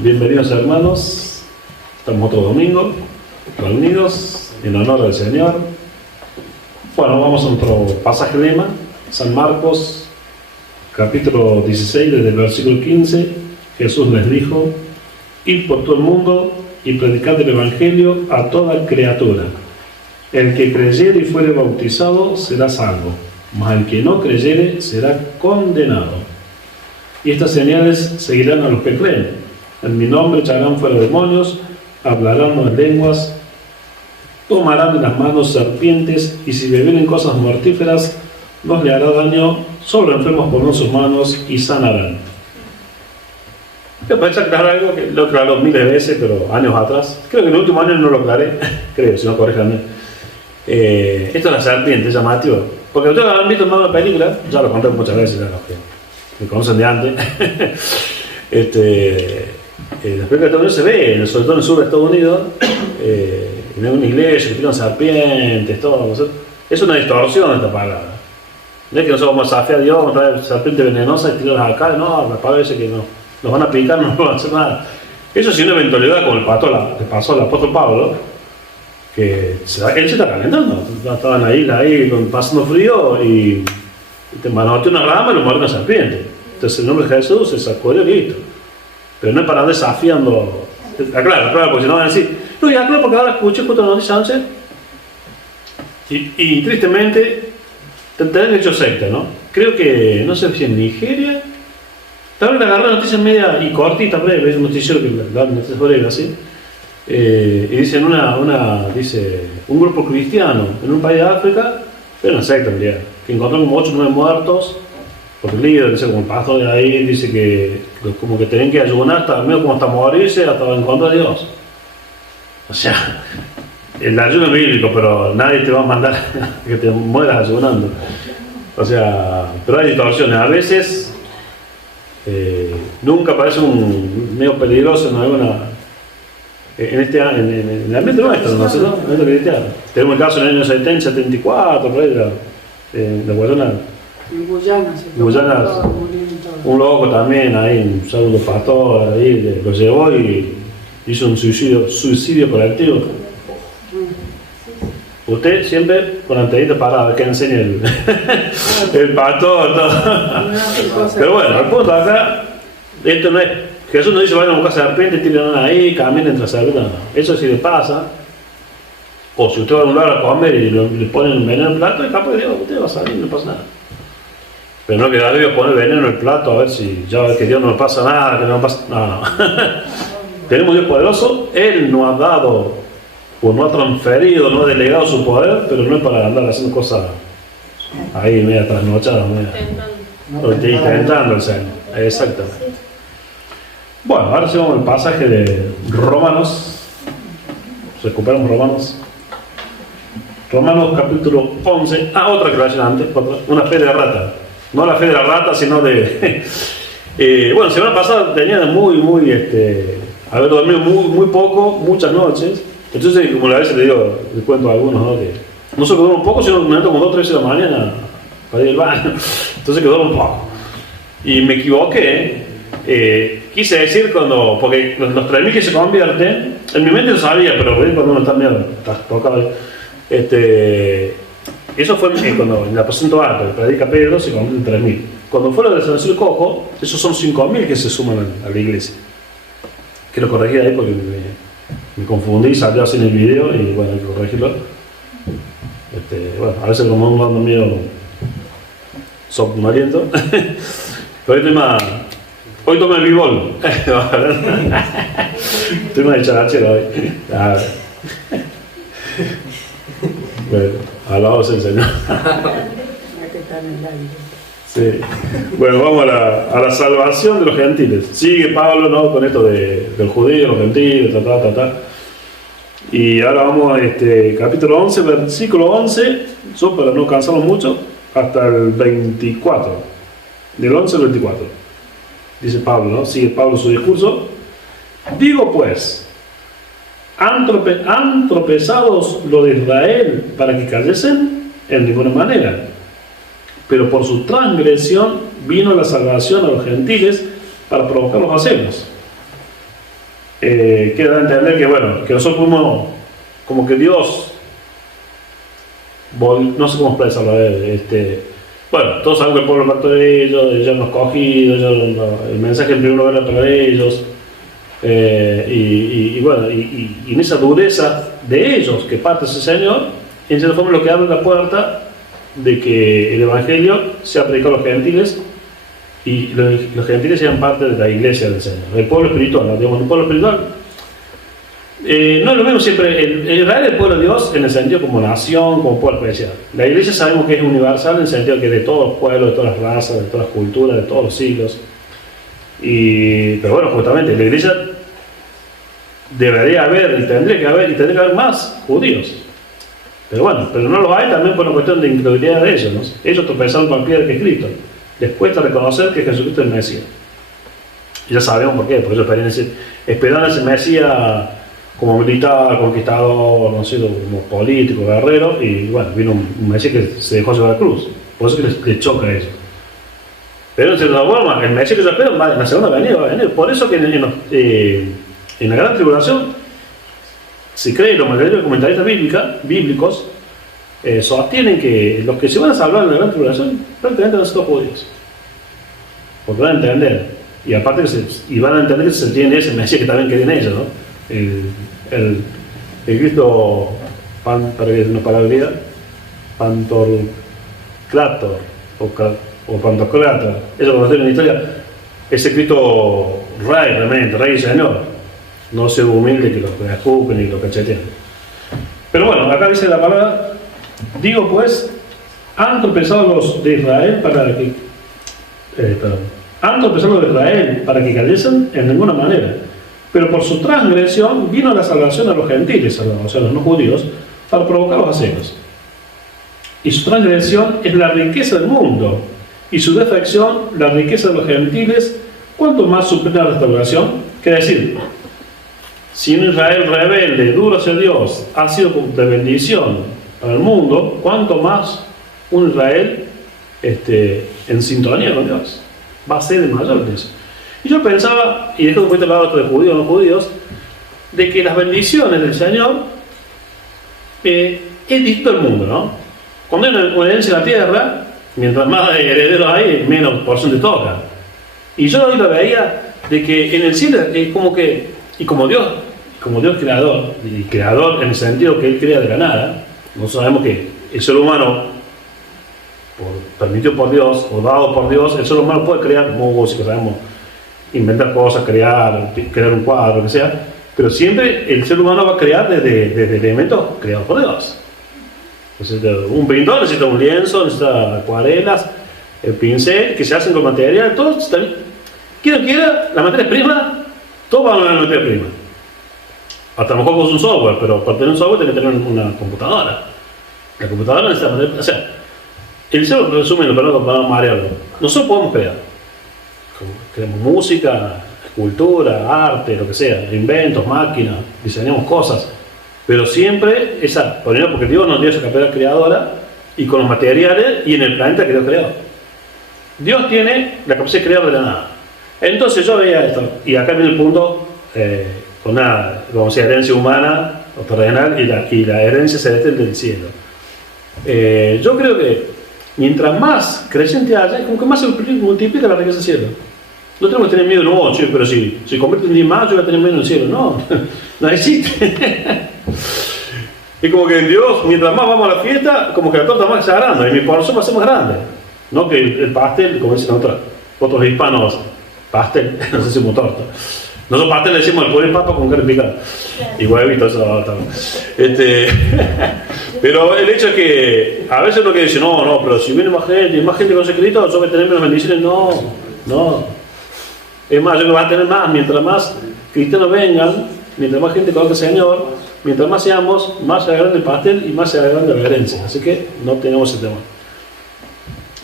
Bienvenidos hermanos, estamos otro domingo reunidos en honor del Señor. Bueno, vamos a otro pasaje de lema, San Marcos, capítulo 16, desde el versículo 15. Jesús les dijo: id por todo el mundo y predicad el Evangelio a toda criatura. El que creyere y fuere bautizado será salvo, mas el que no creyere será condenado. Y estas señales seguirán a los que creen. En mi nombre echarán fuera demonios, hablarán nuevas lenguas, tomarán en las manos serpientes, y si bebieren cosas mortíferas, no le hará daño. Solo enfermos pondrán sus manos y sanarán. Me parece aclarar algo que lo aclaró miles de veces, pero años atrás. Creo que en el último año no lo aclaré, creo, si no corríjanme. Esto es la serpiente, es llamativo. Porque ustedes han visto en una película, ya lo conté muchas veces, ya los que me conocen de antes. Las películas de Estados Unidos se ve, sobre todo en el sur de Estados Unidos, en una iglesia que tiran serpientes, todo. Es una distorsión esta palabra. No es que nosotros vamos a desafiar a Dios, vamos a traer serpiente venenosa y tirarlas acá. No, la palabra dice que no, nos van a picar, no nos van a hacer nada. Eso sí, una eventualidad como le pasó al apóstol Pablo, que él se está calentando. Estaban ahí pasando frío y te manoteó una rama y lo mordió una serpiente. Entonces el nombre de Jesús se sacudió y listo. Pero no es para andar desafiando. Aclaro, porque si no van a decir, no, ya claro, porque ahora escuché justo la noticia Sánchez y tristemente te han hecho secta, ¿no? Creo que, no sé si en Nigeria, tal vez le agarré noticias media y cortita, breve, es un noticiero que da noticias breves así. Y dicen dice, un grupo cristiano en un país de África, pero una secta en realidad, que encontraron como 8 o 9 muertos. Porque el líder, dice, como el pastor de ahí, dice que como que tienen que ayunar hasta medio como hasta morirse, hasta encontrar a Dios. O sea, el ayuno es bíblico, pero nadie te va a mandar que te mueras ayunando. O sea, pero hay distorsiones. A veces nunca parece un medio peligroso en alguna. En el ambiente nuestro, ¿no? En el ambiente cristiano. Tenemos el caso en el año 70, 74, por ahí, de Guayana. En Guyana, un loco también ahí, un saludo pastor ahí, lo llevó y hizo un suicidio colectivo. Usted siempre con la antennita parada, que enseñe el pastor, todo. Pero bueno, al punto de acá, esto no es. Jesús no dice vayan a buscar serpientes, tiren ahí, caminen entre serpientes. No. Eso sí le pasa. O si usted va a un lugar a comer y le ponen veneno en el plato, y capaz de Dios, usted va a salir, no pasa nada. Pero no que David va a poner veneno en el plato a ver si ya ve que Dios no le pasa nada, que no pasa. No. Tenemos Dios poderoso, Él nos ha dado, o no ha transferido, no ha delegado su poder, pero no es para andar haciendo cosas ahí media trasnochadas, intentando el Señor. Exactamente. Bueno, ahora sí vamos al pasaje de Romanos. Recuperamos Romanos capítulo 11. Otra aclaración antes, una fe de rata. No la fe de la rata, sino de. Bueno, semana pasada tenía haber dormido muy poco, muchas noches. Entonces, como a veces les cuento a algunos, ¿no? Que no solo que duermo poco, sino que me meto como 2 o 3 de la mañana para ir al baño. Entonces, que duermo poco. Y me equivoqué. Quise decir porque los 3.000 que se convierten, en mi mente lo sabía, pero cuando uno está medio tocado. Eso fue cuando en el aposento alto, el predica Pedro, se convierten en 3.000. Cuando fue la de San Francisco Cojo, esos son 5.000 que se suman a la iglesia. Quiero corregir ahí porque me confundí, salió así en el video y bueno, hay que corregirlo. Bueno, a veces como un ando medio somnoliento. Pero hoy tomé el bibol. Estoy más de charachero hoy. Bueno, alabado sea el Señor. Sí. Bueno, vamos a la salvación de los gentiles. Sigue Pablo, ¿no? Con esto del judío, los gentiles, Y ahora vamos a capítulo 11, versículo 11, para no cansarnos mucho, hasta el 24. Del 11 al 24. Dice Pablo, ¿no? Sigue Pablo su discurso. Digo pues, ¿han tropezado los de Israel para que cayesen? En ninguna manera. Pero por su transgresión vino la salvación a los gentiles para provocarlos a celos. quiere dar a entender que, bueno, que nosotros fuimos, como que Dios, no sé cómo expresarlo, bueno, todos sabemos que el pueblo pactó de ellos nos cogido, el mensaje en primer lugar era para ellos, y bueno, y en esa dureza de ellos que parte ese Señor, en cierta forma lo que abre la puerta de que el Evangelio sea predicado a los gentiles y los gentiles sean parte de la iglesia del Señor, del pueblo espiritual, ¿no? Digamos, un pueblo espiritual. No es lo mismo siempre, Israel es el pueblo de Dios en el sentido como nación, como pueblo especial. La iglesia sabemos que es universal en el sentido que de todos los pueblos, de todas las razas, de todas las culturas, de todos los siglos. Pero bueno, justamente la iglesia debería haber y tendría que haber más judíos. Pero bueno, pero no lo hay también por una cuestión de incredulidad de ellos, ¿no? Ellos tropezaron con la piedra que es Cristo. Les cuesta reconocer que Jesucristo es el Mesías. Y ya sabemos por qué, porque ellos esperaban a ese Mesías como militar, conquistador, no sé, como político, guerrero, y bueno, vino un Mesías que se dejó llevar a la cruz. Por eso que les choca a ellos. Pero en cierta forma, el Mesías que ellos esperan en la segunda venida va a venir. Por eso que en la gran tribulación se cree, los mayores comentaristas bíblicos sostienen que los que se van a salvar en la gran tribulación prácticamente van a ser todos judíos. Porque van a entender, y aparte van a entender que se tiene ese Mesías que también queda en ellos, ¿no? El Cristo, para que es una palabra griega, Pantocrator o Pantocrator, eso como en la historia, ese Cristo rey realmente, rey y señor, no ser humilde que los escupen y los cachetean. Pero bueno, acá dice la palabra, digo pues, han tropezado los de Israel para que cayesen en ninguna manera. Pero por su transgresión vino la salvación a los gentiles, o sea, a los no judíos, para provocarlos a celos. Y su transgresión es la riqueza del mundo, y su defección la riqueza de los gentiles, cuanto más su plena restauración. ¿Qué decir? Si un Israel rebelde, duro hacia Dios, ha sido de bendición para el mundo, cuanto más un Israel en sintonía con Dios va a ser de mayor bendición. Y yo pensaba, y dejo de cuenta el lado de judíos o no judíos, de que las bendiciones del Señor es distinto al mundo, ¿no? Cuando hay una herencia en la tierra, mientras más herederos hay, menos porción te toca. Y yo hoy lo veía de que en el cielo es como que, y como Dios creador, y creador en el sentido que Él crea de la nada, nosotros sabemos que el ser humano, permitido por Dios o dado por Dios, el ser humano puede crear música, sabemos, inventar cosas, crear un cuadro, lo que sea, pero siempre el ser humano va a crear desde elementos creados por Dios. Entonces, un pintor necesita un lienzo, necesita acuarelas, el pincel, que se hacen con material, todo está bien. Quien quiera, la materia prima, todo va a la materia prima. Hasta a lo mejor con un software, pero para tener un software tiene que tener una computadora. La computadora necesita materia, o sea, el ser resumen lo perdón para marearlo. Nosotros podemos crear. Creamos música, escultura, arte, lo que sea, inventos, máquinas, diseñamos cosas, pero siempre primero porque Dios nos dio esa capacidad creadora y con los materiales y en el planeta que Dios creó. Dios tiene la capacidad de crear de la nada. Entonces yo veía esto, y acá viene el punto con como sea, herencia humana o terrenal y la herencia celestial del cielo. Yo creo que mientras más creyente haya, como que más se multiplica la riqueza del cielo. No tenemos que tener miedo, no, che, pero si se convierte en 10 más, yo voy a tener menos en el cielo. No, no existe. Es como que en Dios, mientras más vamos a la fiesta, como que la torta más se agranda, y mi porción va a ser más grande. No que el pastel, como dicen otros hispanos, pastel, no sé si como torta. Nosotros pastel le decimos el puré de papa con carne picada. Y huevito, eso también. Pero el hecho es que a veces uno que dice, no, pero si viene más gente con secreto, yo voy a tener menos bendiciones. No. Es más, yo que voy a tener más, mientras más cristianos vengan, mientras más gente conozca al Señor, mientras más seamos, más se agranda el pastel y más se agranda la herencia. Así que no tenemos ese tema.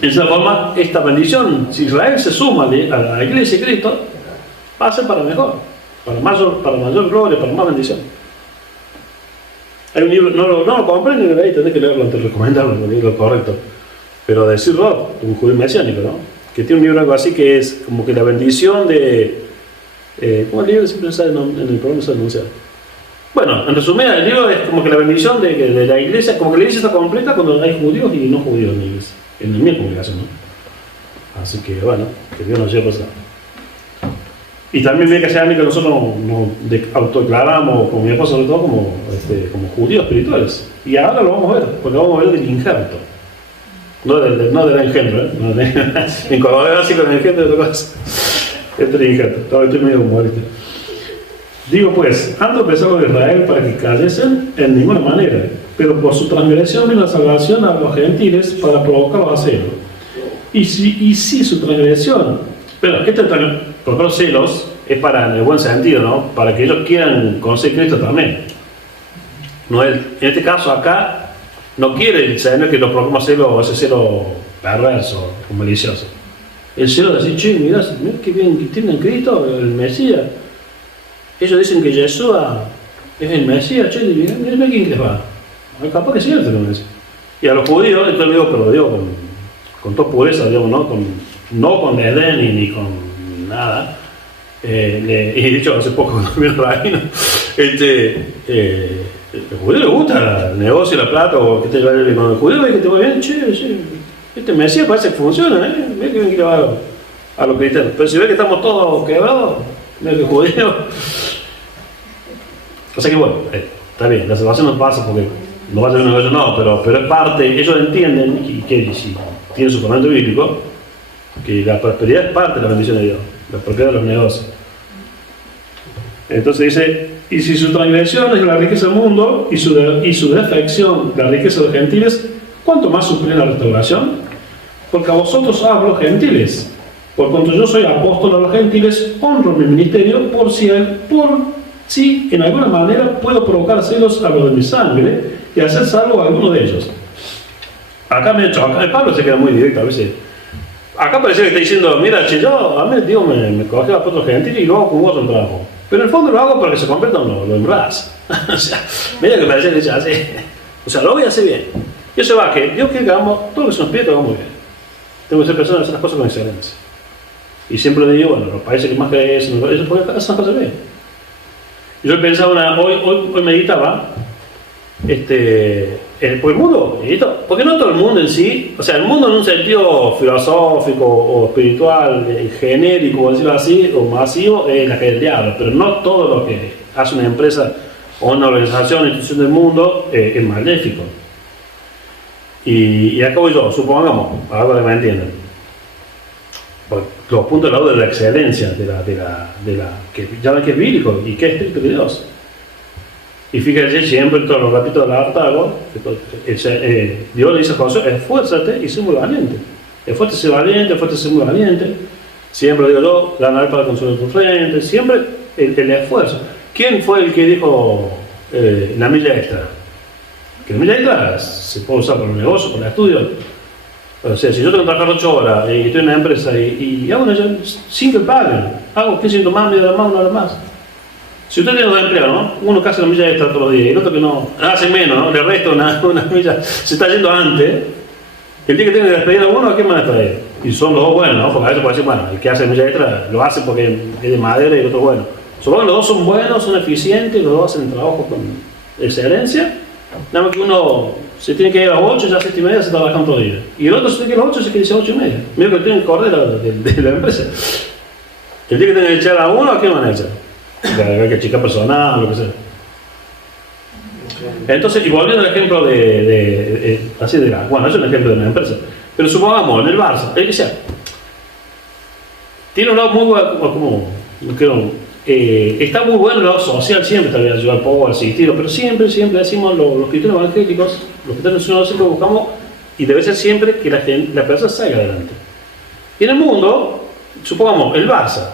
De esa forma, esta bendición, si Israel se suma a la iglesia de Cristo, va a ser para mejor, para mayor gloria, para más bendición. Hay un libro, no lo compré ni lo leí, tenés que leerlo antes de recomendarlo, el libro correcto. Pero de Sir Rod, un judío mesiánico, ¿no? Que tiene un libro algo así que es como que la bendición de Como el libro siempre sale en el programa se anuncia. Bueno, en resumen, el libro es como que la bendición de la iglesia, como que la iglesia está completa cuando hay judíos y no judíos en la iglesia, en mi congregación, ¿no? Así que bueno, que Dios nos lleve a pasar. Y también ve que hace años que nosotros nos autodeclaramos, con mi esposa sobre todo, como judíos espirituales. Y ahora lo vamos a ver, porque vamos a ver del injerto. No del engendro, ¿eh? No en Colombia así con el engendro de otra cosa. Este es el injerto, estoy medio humorista. Digo pues, han tropezado de Israel para que cayesen en ninguna manera, pero por su transgresión vino la salvación a los gentiles para provocarlos a celo. Y si su transgresión, pero provocar los celos es para, en el buen sentido, ¿no? Para que ellos quieran conocer a Cristo también. No es, en este caso acá, no quiere el Señor que lo proclama celo, ese celo perverso o malicioso. El celo de decir, che, mirá qué bien que tienen Cristo, el Mesías. Ellos dicen que Yeshua es el Mesías, che, mirá quién les va. Capaz que es cierto, ¿no? Y a los judíos, esto lo digo, pero lo digo con toda pureza, digamos, no con desdén ni con nada. Y de hecho, hace poco cuando vino el rabino, el judío le gusta el negocio, la plata, o que te vaya bien. Cuando el judío ve que te va bien, che, este Mesías parece que funciona, ve que bien que le va a los cristianos. Pero si ve que estamos todos quebrados, ve que el judío. O sea que bueno, está bien, la salvación no pasa porque no va a ser un negocio, no, pero es parte, ellos entienden, y que si tienen su fundamento bíblico, que la prosperidad es parte de la bendición de Dios, la propiedad de los negocios. Entonces dice, y si su transgresión es la riqueza del mundo y su defección la riqueza de los gentiles, ¿cuánto más suplirá la restauración? Porque a vosotros hablo gentiles, por cuanto yo soy apóstol a los gentiles, honro mi ministerio por si en alguna manera puedo provocar celos a los de mi sangre y hacer salvo a alguno de ellos. Acá Pablo se queda muy directo a veces. Acá parece que está diciendo, mira, che, yo, a mí Dios me coge a otros gentiles y lo hago con vos en trabajo. Pero en el fondo lo hago para que se conviertan los embraz. O sea, mira que parece que dice así. O sea, lo voy a hacer bien. Y eso va, que Dios quiere que hagamos todo lo que se nos pide que hagamos muy bien. Tengo que ser personas que hacen las cosas con excelencia. Y siempre le digo, bueno, los países que más crecen, eso porque hacen las cosas bien. Y yo pensaba, hoy meditaba, por el mundo, porque no todo el mundo en sí, o sea, el mundo en un sentido filosófico o espiritual, genérico, por decirlo así, o masivo, es la que es el diablo, pero no todo lo que hace una empresa o una organización, una institución del mundo es maléfico. Y acá voy yo, supongamos, ahora para que me entiendan, los puntos de lado de la excelencia, que ya ven que es bíblico y que es espíritu de Dios. Y fíjense, siempre en todos los ratitos de la Artago, Dios le dice a Josué, esfuérzate y sé muy valiente. Esfuérzate y sé valiente, esfuérzate y sé muy valiente. Siempre lo digo yo, ganar para consolar tu frente, siempre el esfuerzo. ¿Quién fue el que dijo la milla extra? Que la milla extra se puede usar para un negocio, para el estudio. O sea, si yo tengo que trabajar 8 horas y estoy en una empresa y hago una sin que paguen, hago 500 más, medio hora más, una hora más. Si usted tiene 2 empleados, ¿no? Uno que hace la milla extra todos los días y el otro que no, hace menos, ¿no? Le resta una milla, se está yendo antes. El día que tiene que despedir a uno, ¿a quién van a traer? Y son los dos buenos, ¿no? Porque a veces puede decir, bueno, el que hace milla extra lo hace porque es de madera y el otro bueno. Supongo que los dos son buenos, son eficientes, los dos hacen el trabajo con excelencia. Nada más que uno se tiene que ir a las 8, ya a 7:30 se está trabajando todo el día. Y el otro se tiene que ir a las 8, se quiere ir a 8:30. Mira que tienen que correr de la empresa. El día que tienen que echar a uno, ¿a quién van a echar? Hay que chica personal, lo que sea. Entonces, y volviendo al ejemplo bueno, eso es un ejemplo de una empresa. Pero supongamos, en el Barça, tiene un lado muy bueno, está muy bueno el lado social, siempre está bien ayudar al pobre, asistir, pero siempre decimos los cristianos evangélicos, los cristianos siempre buscamos, y debe ser siempre que la persona salga adelante. Y en el mundo, supongamos, el Barça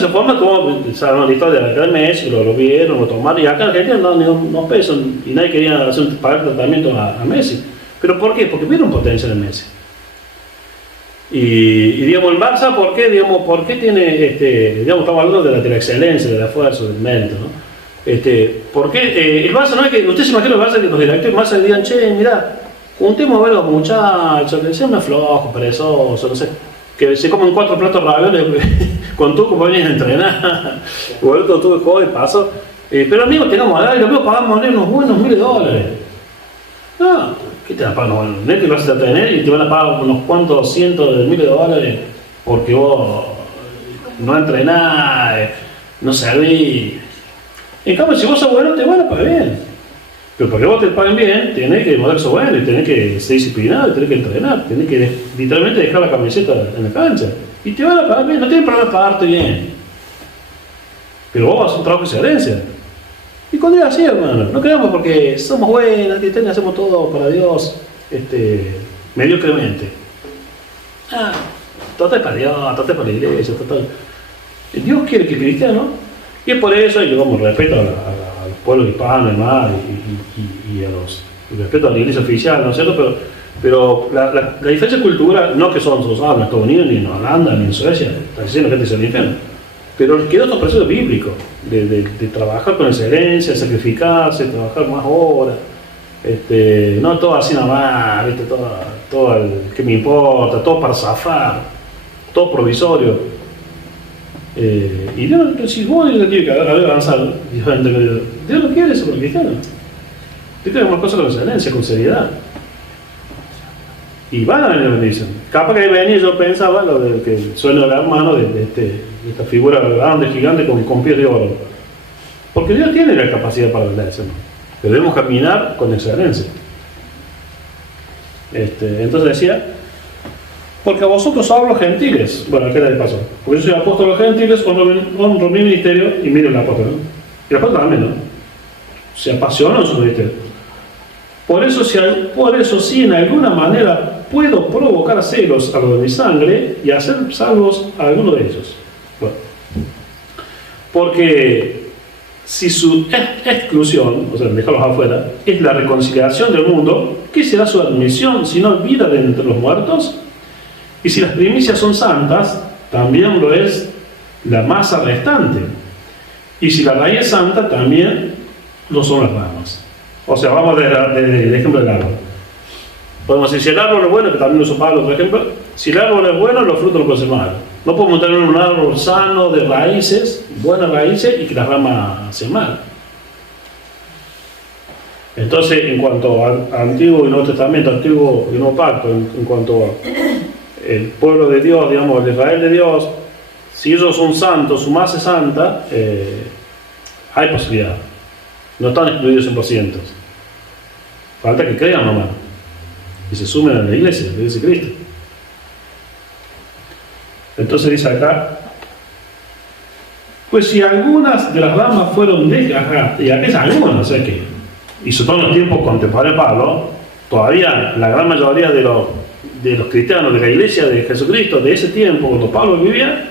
se forma como, saben la historia de Messi, lo vieron, lo tomaron, y acá en Argentina no pesan, y nadie quería pagar tratamiento a Messi. ¿Pero por qué? Porque vieron potencial en Messi. Y digamos, el Barça, ¿por qué tiene, estamos hablando de la excelencia, del esfuerzo, del mérito, ¿no? ¿Por qué? El Barça no es que, usted se imagina el Barça que los directores Barça digan, che, mirá, juntemos a ver a los muchachos, que sean más flojos, perezosos, no sé, que se comen 4 platos ravioles Cuando tú venías a entrenar, vuelto tú de juego de paso. Pero amigos, tengamos edad y lo veo pagamos unos buenos $1000. No, ¿qué te van a pagar? No es que lo vas a tener y te van a pagar unos cuantos cientos de miles de dólares porque vos no entrenás, no servís. En cambio, si vos sos bueno, te van a pagar bien. Pero para que vos te paguen bien, tenés que demostrar que sos bueno y tenés que ser disciplinado y tenés que entrenar, tenés que literalmente dejar la camiseta en la cancha. Y te van a pagar bien, no tienen problema pagarte bien. Pero vos vas a hacer un trabajo de excelencia. Y cuando es así, hermano, no creamos porque somos buenos, cristianos, hacemos todo para Dios, mediocremente. Todo es para Dios, todo es para la iglesia, total. Dios quiere que el cristiano, y es por eso, y le damos respeto a los pueblos hispanos y a los respeto a la iglesia oficial, ¿no es cierto? Pero la diferencia cultural, no que son en Estados Unidos, ni en Holanda, ni en Suecia, está diciendo que gente se infierno. Pero quedó estos procesos bíblicos de trabajar con excelencia, sacrificarse, trabajar más horas, no todo así nada más, ¿viste? Todo el que me importa, todo para zafar, todo provisorio. Y Dios, si vos tiene que avanzar, Dios no quiere eso por el cristiano. Dios quiere más cosas con excelencia, con seriedad. Y van a venir la bendición. Capaz que venía, yo pensaba lo del que suena del hermano de esta figura grande, gigante con pies de oro. Porque Dios tiene la capacidad para venderse, ¿no? Pero debemos caminar con excelencia. Entonces decía, porque a vosotros hablo los gentiles. Bueno, ¿qué le pasó? Porque yo soy apóstol a los gentiles, honro mi ministerio y miro el apóstol, ¿no? Y el apóstol también, ¿no? Se apasionó en su ministerio. Por eso, si en alguna manera puedo provocar celos a los de mi sangre y hacer salvos a alguno de ellos. Bueno, porque si su exclusión, o sea, dejarlos afuera, es la reconciliación del mundo, ¿qué será su admisión si no vida de entre los muertos? Y si las primicias son santas, también lo es la masa restante. Y si la raíz es santa, también lo son las ramas. O sea, vamos del ejemplo del árbol. Podemos decir, si el árbol es bueno, que también uso Pablo, por ejemplo, si el árbol es bueno, los frutos no pueden ser malos. No podemos tener un árbol sano de raíces, buenas raíces, y que las ramas sean malas. Entonces, en cuanto al Antiguo y Nuevo Testamento, Antiguo y Nuevo Pacto, en cuanto al pueblo de Dios, digamos, el Israel de Dios, si ellos son santos, su masa es santa, hay posibilidad. No están excluidos 100%. Falta que crean nomás y se sumen a la iglesia de Cristo. Entonces dice acá, pues si algunas de las ramas fueron desgajadas, y aquí es algunas, o sea que hizo todos los tiempos contemporáneos de Pablo, todavía la gran mayoría de los cristianos de la iglesia de Jesucristo de ese tiempo, cuando Pablo vivía,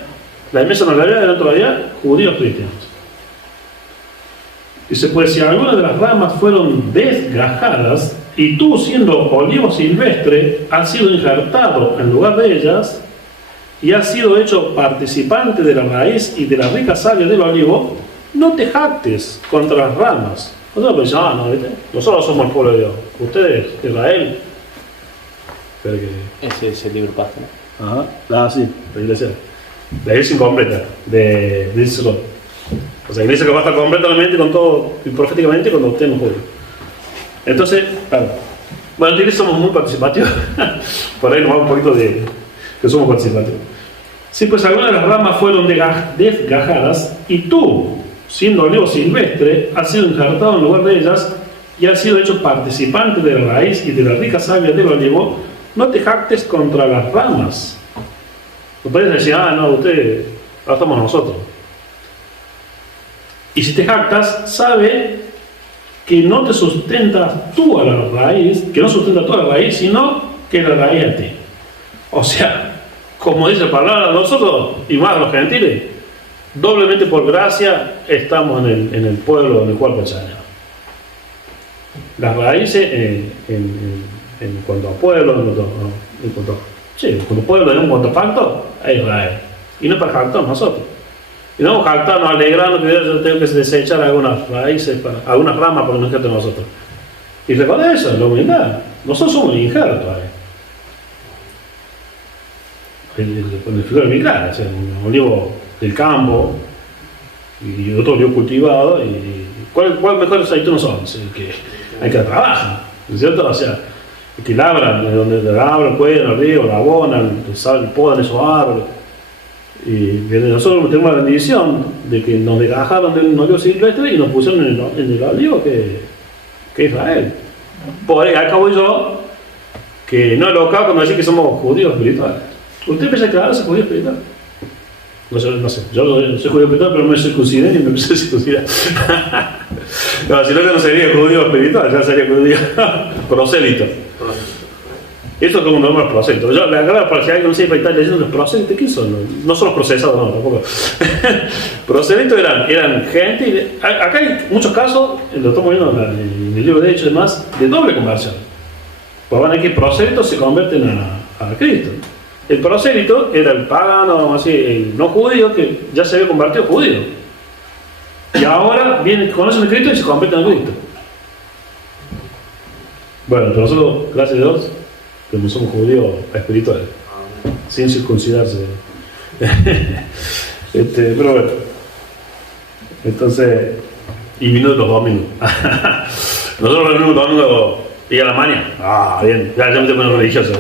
la inmensa mayoría eran todavía judíos cristianos. Dice, pues si algunas de las ramas fueron desgajadas y tú, siendo olivo silvestre, has sido injertado en lugar de ellas y has sido hecho participante de la raíz y de la rica savia del olivo, no te jactes contra las ramas. Nosotros pensamos, no, ¿viste? Nosotros somos el pueblo de Dios, ustedes, Israel. Pero que... Ese es el libro pasto, ¿no? Ajá, sí, la iglesia incompleta de Israel. O sea, iglesia que va a estar completamente con todo, y proféticamente cuando usted no juegue. Entonces, claro. Bueno, en iglesia somos muy participativos. Por ahí nos va un poquito de que somos participativos. Sí, pues algunas de las ramas fueron desgajadas y tú, siendo olivo silvestre, has sido injertado en lugar de ellas y has sido hecho participante de la raíz y de la rica savia del olivo. No te jactes contra las ramas. No puedes decir, no, usted, ahora estamos nosotros. Y si te jactas, sabe que no te sustentas tú a la raíz, que no sustenta tú a la raíz, sino que la raíz a ti. O sea, como dice la palabra, nosotros, y más los gentiles, doblemente por gracia estamos en el pueblo, en el cuerpo del Señor. Las raíces en cuanto a pueblo, en cuanto a pueblo, en cuanto a pacto, es Israel. Y no para jactarnos nosotros. Y no vamos a jactarnos, alegrarnos que yo tengo que desechar algunas raíces, algunas ramas para no ejemplo de nosotros. Y recuerda eso, la humildad. Nosotros somos injertos ahí. El figura de mi cara, o sea, un olivo del campo y otro olivo cultivado. Y ¿cuál mejor aceituno son? El que hay que trabajar, ¿no es cierto? O sea, el que labran, donde labran, cuidan el río, la abonan, podan esos árboles. Y nosotros tenemos la bendición de que nos desgajaron de un olivo silvestre y nos pusieron en el olivo que es Israel. Por ahí acabo yo, que no es local cuando decís que somos judíos espirituales. ¿Usted piensa que ahora es judío espiritual? No sé, yo soy judío espiritual, pero me circuncidé y me empecé a circuncidar. No, si no sería judío espiritual, ya sería judío prosélito. Esto es como un nombre prosélito. Yo le agarro para si alguien no sepa, está leyendo los prosélitos, ¿qué son? No son los procesados, no, tampoco. Prosélitos eran gente, acá hay muchos casos, lo estamos viendo en el libro de Hechos y demás, de doble conversión. Pues van a que prosélitos se convierten a Cristo. El prosélito era el pagano, así, el no judío, que ya se había convertido judío. Y ahora vienen, conocen a Cristo y se convierten a Cristo. Bueno, pero nosotros, gracias a Dios, que no somos judíos espirituales, sin circuncidarse. Pero bueno, entonces, y vino los domingos. Nosotros venimos los domingos y a la mañana. Bien, ya me tengo religioso.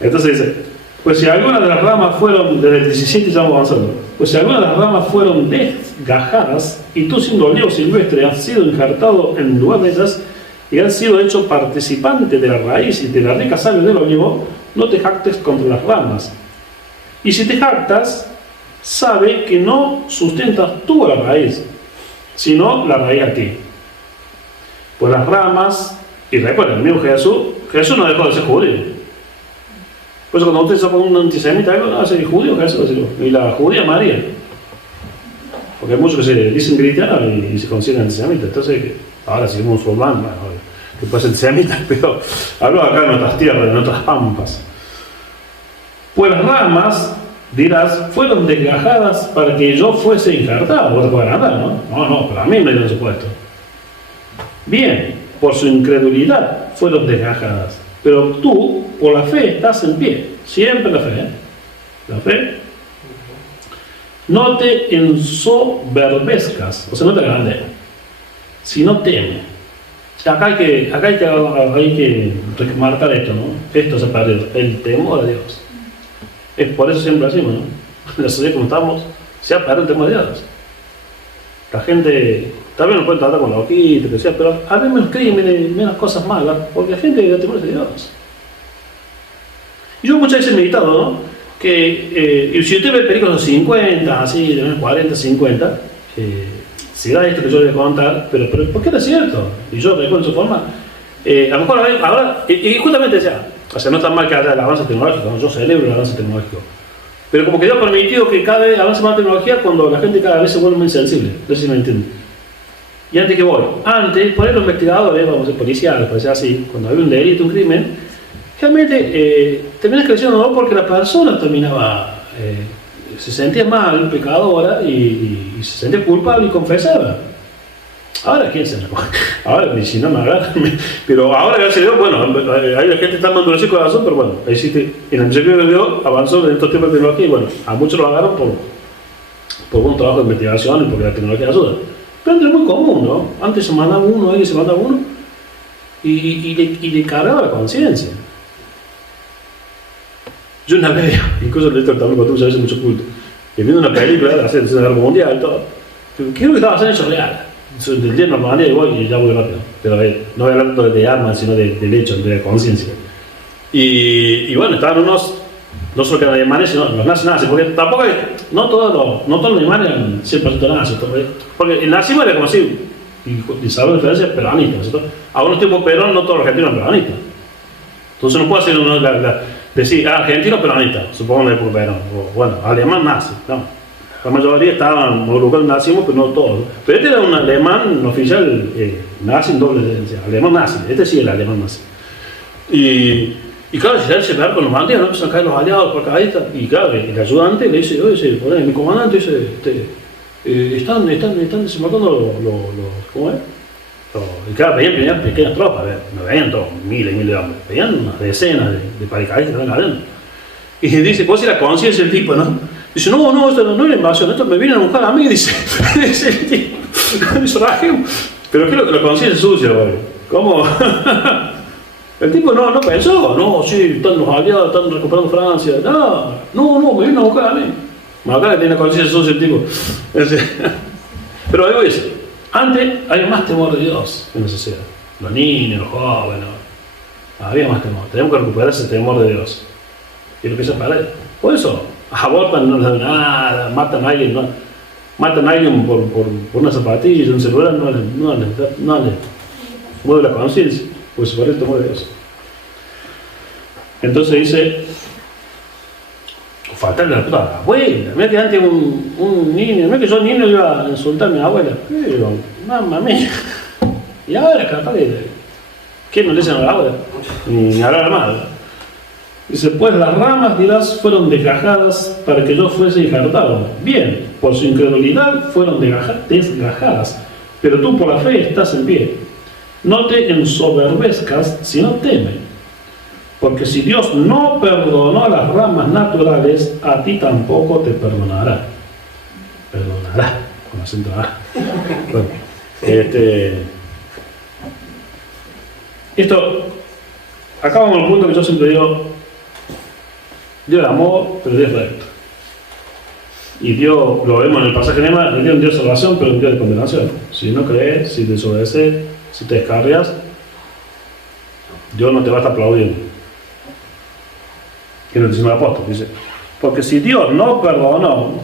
Entonces dice, pues si algunas de las ramas fueron, desde el 17 ya vamos avanzando, pues si algunas de las ramas fueron desgajadas y tú siendo olivo silvestre has sido injertado en lugar de ellas y has sido hecho participante de la raíz y de la rica savia del olivo, no te jactes contra las ramas. Y si te jactas, sabe que no sustentas tú a la raíz, sino la raíz a ti. Pues las ramas, y recuerda, el mismo Jesús no dejó de ser judío. Por eso cuando usted se pone un antisemita, no hace judío Jesús, y la judía María. Porque hay muchos que se dicen cristianos y se consideran antisemitas. Entonces, ahora si es musulmán, bueno, que puede ser antisemita, pero hablo acá en otras tierras, en otras pampas. Pues las ramas, dirás, fueron desgajadas para que yo fuese injertado. Vos te puedes andar, ¿no? No, pero a mí me dieron su puesto. Bien, por su incredulidad fueron desgajadas. Pero tú, por la fe, estás en pie. Siempre la fe, ¿eh? La fe. No te ensoberbezcas, o sea, no te agrandes, sino teme. O sea, acá hay que marcar esto, ¿no? Esto se perdió, el temor a Dios. Es por eso siempre decimos, ¿no? En la sociedad como estamos, se ha perdido el temor de Dios. La gente también nos puede tratar con la boquita, que sea, pero hay menos crímenes, menos cosas malas, porque la gente le temor de Dios. Y yo muchas veces he meditado, ¿no? Que y si usted ve películas de 50, así, de 40, 50, si da esto que yo le voy a contar, pero ¿por qué no es cierto? Y yo recuerdo en su forma, a lo mejor ahora, y justamente decía, o sea, no está mal que haya el avance tecnológico, ¿no? Yo celebro el avance tecnológico, pero como que Dios ha permitido que cada vez avance más la tecnología cuando la gente cada vez se vuelve más insensible, no sé si me entienden. Y antes que voy, antes, por ahí los investigadores, vamos a ser policiales, por decir así, cuando había un delito, un crimen, realmente terminas creciendo no porque la persona terminaba, se sentía mal, pecadora, y se sentía culpable y confesaba. Ahora, ¿quién se recoge? Ahora, si no me agarran, pero ahora, gracias a Dios, bueno, hay la gente está mandando el corazón, pero bueno, existe, en el Ministerio de Dios avanzó en estos tiempos de tecnología y bueno, a muchos lo agarran por un trabajo de investigación y porque la tecnología ayuda. Pero antes era muy común, ¿no? Antes se mandaba uno, alguien se mandaba uno y le cargaba la conciencia. Yo una vez, incluso le he tratado también cuando tuve mucho culto, y viendo una película de la Segunda Guerra Mundial y todo, creo que estaba haciendo eso real. Del día normal igual y ya voy rápido, pero no voy hablando de armas, sino del hecho, de la conciencia. Y bueno, estaban unos, no solo que eran alemanes, sino los nazis, porque tampoco no todos los alemanes eran 100% nazis, porque el nazismo era como así, y saben la diferencia, peronista, ¿no? A unos tiempos Perón, no todos los argentinos eran peronistas. Entonces no puede ser uno decir, argentino peronista, supongo que por Perón, o bueno, alemán nazi, no. La mayoría estaban involucrados en el nazismo, pero no todos. Pero este era un alemán oficial nazi en doble herencia, alemán nazi, este sí era el alemán nazi. Y claro, si se pegar con los bandidos, no empiezan a caer los aliados por acá, y claro, el ayudante le dice, oye, mi comandante dice, están desembarcando los ¿cómo es? Y claro, veían pequeñas tropas, no veían todos, miles y miles de hombres, veían unas decenas de paracaidistas que estaban adentro. Y dice, ¿cuál es la conciencia del tipo, no? Dice, no, esto no es invasión, esto me vienen a buscar a mí, dice, dice el tipo. Dice, pero ¿qué es lo conciencia sucia, güey? ¿Cómo? El tipo no pensó, no, sí, están los aliados, están recuperando Francia, no, me vienen a buscar a mí. Acá tiene conciencia sucia el tipo. Pero ahí dice, antes había más temor de Dios en la sociedad. Los niños, los jóvenes, había más temor. Tenemos que recuperar ese temor de Dios. Y lo que se para. Por eso, abortan, no les dan nada, matan a alguien, por una zapatilla, un celular, no les mueve la conciencia, pues por el temor de Dios. Entonces dice, faltarle la puta a la abuela. Mira que antes un niño, mira que yo niño iba a insultar a mi abuela. Pero, mamá mía. Y ahora capaz que, ¿qué no le dicen a la abuela? Ni hablar más. Dice, pues las ramas dirás fueron desgajadas para que yo fuese enjartado. Bien, por su incredulidad fueron desgajadas, pero tú por la fe estás en pie. No te ensoberbezcas, sino teme. Porque si Dios no perdonó a las ramas naturales, a ti tampoco te perdonará. Perdonará, con acento A. Bueno, esto, acá vamos al punto que yo siempre digo, Dios es amor, pero Dios es recto. Y Dios, lo vemos en el pasaje de Dios es un Dios de salvación, pero un Dios de condenación. Si no crees, si desobedeces, si te descarrias, Dios no te va a estar aplaudiendo. ¿Qué nos dice el apóstol? Dice, porque si Dios no perdonó,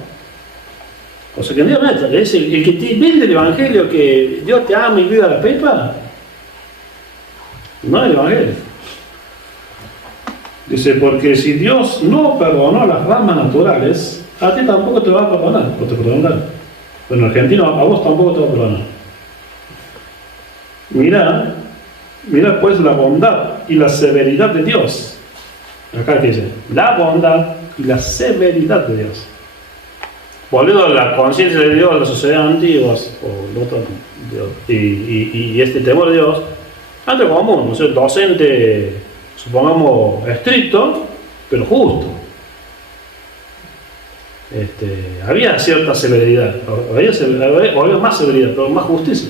o sea que Dios no es el que te vende el evangelio que Dios te ama y vive a la pepa, no es el evangelio. Dice, porque si Dios no perdonó las ramas naturales, a ti tampoco te va a perdonar, o te perdonará. Bueno, en argentino, a vos tampoco te va a perdonar. Mira pues la bondad y la severidad de Dios. Acá dice, la bondad y la severidad de Dios. Volviendo a la conciencia de Dios, las sociedades antiguas, y este temor de Dios, antes común, no sé, docente, supongamos, estricto, pero justo. Había cierta severidad, había más severidad, pero más justicia.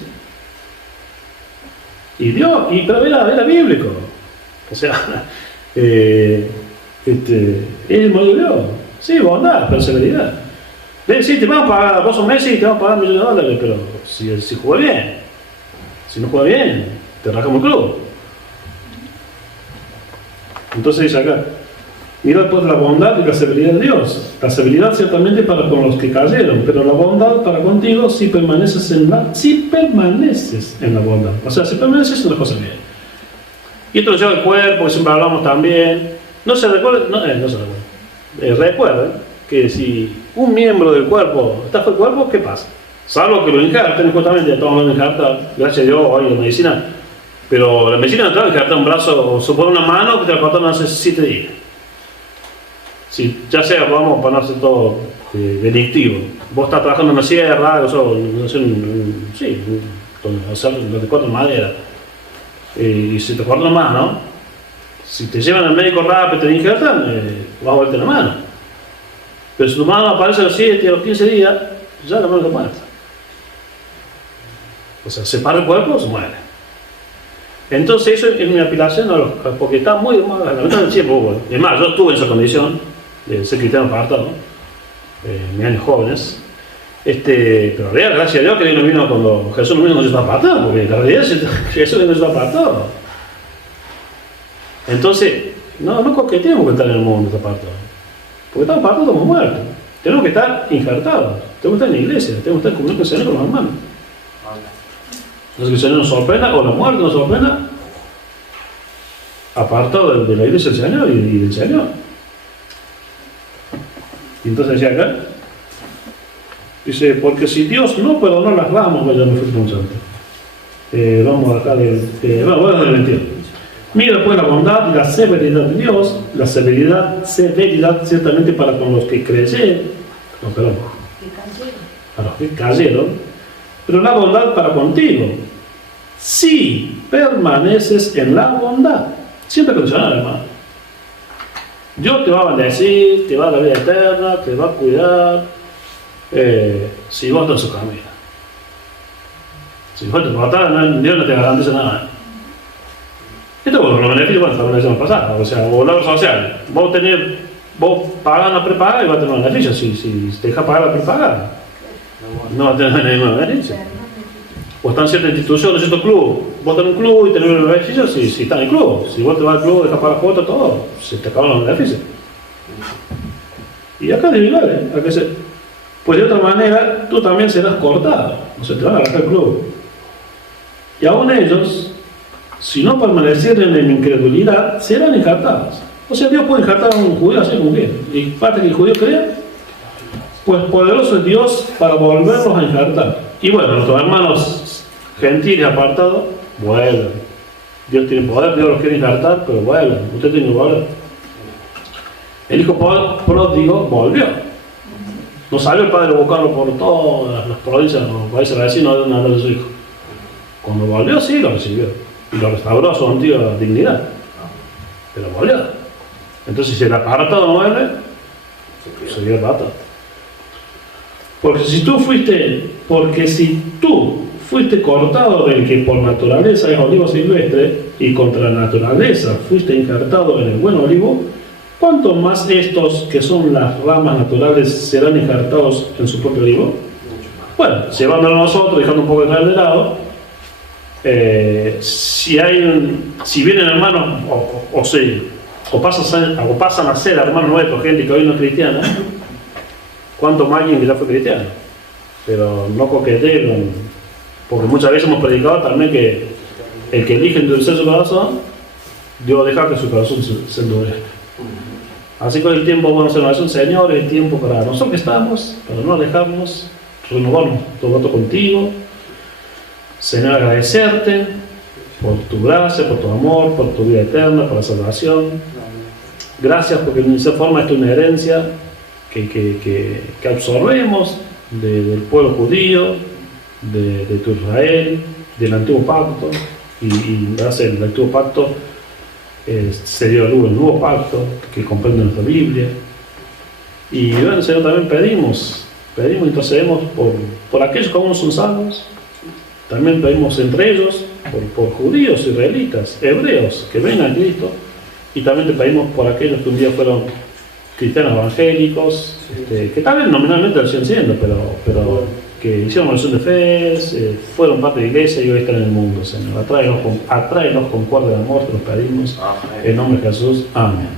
Y Dios, pero era bíblico. O sea, él murió. Sí, bondad, pero severidad. Sí, te vamos a pagar, vos sos Messi y te vamos a pagar $1.000.000, pero si juega bien. Si no juega bien, te rajamos el club. Entonces dice acá, mira pues la bondad y la severidad de Dios. La severidad ciertamente para con los que cayeron, pero la bondad para contigo si permaneces en la bondad. O sea, si permaneces en las cosas bien. Y esto lo lleva al cuerpo, que siempre hablamos también. No se recuerden, recuerden que si un miembro del cuerpo está fuera del cuerpo, ¿qué pasa? Salvo que lo injerten, justamente, ya estamos hablando de injertar, gracias a Dios, hoy la medicina. Pero la medicina natural injerta un brazo, supone una mano que te la cortaron hace 7 días. Si ya sea, vamos, para no hacer todo delictivo. Vos estás trabajando en una sierra, no sé, lo te cortan madera. Y si te cortan la mano, si te llevan al médico rápido y te injertan, vas a volverte la mano. Pero si tu mano aparece a los 7, a los 15 días, ya la mano está muerta. O sea, se para el cuerpo, se muere. Entonces eso es mi apelación a los, porque está muy mal, es más, yo estuve en esa condición de ser cristiano apartado, mis años jóvenes, pero en realidad, gracias a Dios que Dios nos vino cuando Jesús nos vino cuando yo estaba apartado, porque la realidad es que Jesús vino cuando yo estaba apartado. Entonces, no coqueteemos que estar en el mundo está apartado, porque estamos apartados, estamos muertos, tenemos que estar injertados, tenemos que estar en la iglesia, tenemos que estar comuniendo con el Señor, con los hermanos. No sé que el Señor nos sorprenda, o la muerte nos sorprenda, apartado de la iglesia del Señor y del Señor. Y entonces decía acá, dice, porque si Dios no perdonó las ramas, vaya, me fui con santo. Vamos acá voy a repetir. Mira pues la bondad y la severidad de Dios, la severidad ciertamente para con los que creyeron, para los que cayeron, pero la bondad para contigo, si permaneces en la bondad. Siempre condicional, hermano. Dios te va a bendecir, te va a dar la vida eterna, te va a cuidar, si vos estás en su camino. Si vos te portás, Dios no te garantiza nada. Esto es los beneficios, bueno, estamos diciendo pasada, o sea, o la obra social. Vos pagás la prepaga y vas a tener beneficios. Si te dejas pagar la prepaga, no vas a tener ningún beneficio. O están ciertas instituciones, ciertos clubes. Vos tenés un club y tenés un beneficio si estás en el club. Si vos te vas al club, dejas pagar cuotas, todo, se te acaban los beneficios. Y acá es individual, pues de otra manera, tú también serás cortado, o sea, te van a arrancar el club. Y aún ellos, si no permanecieren en incredulidad, serán encartados. O sea, Dios puede encartar a un judío así como quiera. Y parte que el judío crea, pues poderoso es Dios para volverlos a encartar. Y bueno, nuestros hermanos gentiles apartados, vuelven. Dios tiene poder, Dios los quiere encartar, pero vuelven. Usted tiene que volver. El hijo pródigo volvió. No salió el padre a buscarlo por todas las provincias, los países vecinos, de donde de su hijo. Cuando volvió, sí lo recibió. Y lo restauró a su antigua dignidad. Pero volvió. Entonces, si el apartado no vuelve, sería el apartado. Porque si tú fuiste cortado del que por naturaleza es olivo silvestre, y contra la naturaleza fuiste injertado en el buen olivo, ¿cuánto más estos que son las ramas naturales serán injertados en su propio olivo? Bueno, llevándolo a nosotros, dejando un poco de traer de lado, si vienen hermanos o pasan a ser hermanos nuestros, gente que hoy no es cristiana, ¿cuánto más alguien que ya fue cristiano? Pero no coqueteen, porque muchas veces hemos predicado también que el que elige endurecer su corazón, Dios deja que su corazón se endurezca. Así que el tiempo, bueno, en oración, Señor, el tiempo para nosotros que estamos, para no dejarnos, renovarnos todo voto contigo. Señor, agradecerte por tu gracia, por tu amor, por tu vida eterna, por la salvación. Gracias porque de esa forma es una herencia que absorbemos del pueblo judío, de tu Israel, del antiguo pacto, y gracias al antiguo pacto se dio a luz el nuevo pacto que comprende nuestra Biblia. Y bueno, Señor, también pedimos y intercedemos por aquellos que aún no son salvos. También pedimos entre ellos por judíos, israelitas, hebreos que vengan a Cristo. Y también te pedimos por aquellos que un día fueron cristianos evangélicos, que tal vez nominalmente lo siguen siendo, pero que hicieron oración de fe, fueron parte de la iglesia y hoy están en el mundo, Señor. Atráenos con cuerda de amor, te los pedimos. En nombre de Jesús. Amén.